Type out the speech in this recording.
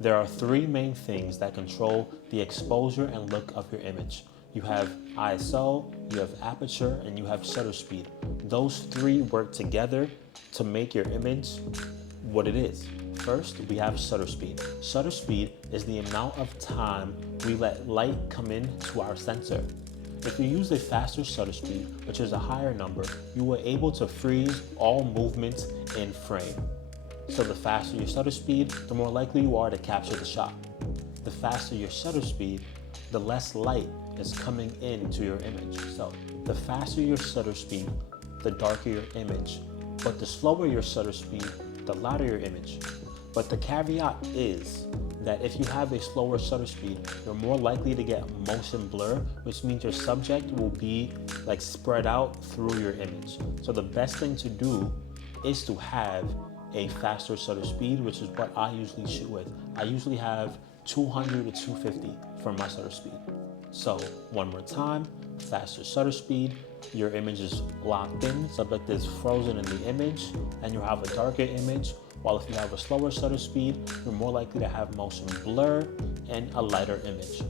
There are three main things that control the exposure and look of your image. You have ISO, you have aperture, and you have shutter speed. Those three work together to make your image what it is. First, we have shutter speed. Shutter speed is the amount of time we let light come in to our sensor. If you use a faster shutter speed, which is a higher number, you are able to freeze all movements in frame. So the faster your shutter speed, the more likely you are to capture the shot. The faster your shutter speed, the less light is coming into your image. So the faster your shutter speed, the darker your image. But the slower your shutter speed, the lighter your image. But the caveat is that if you have a slower shutter speed, you're more likely to get motion blur, which means your subject will be like spread out through your image. So the best thing to do is to have a faster shutter speed, which is what I usually shoot with. I usually have 200 to 250 for my shutter speed. So one more time, faster shutter speed, your image is locked in, subject is frozen in the image, and you'll have a darker image. While if you have a slower shutter speed, you're more likely to have motion blur and a lighter image.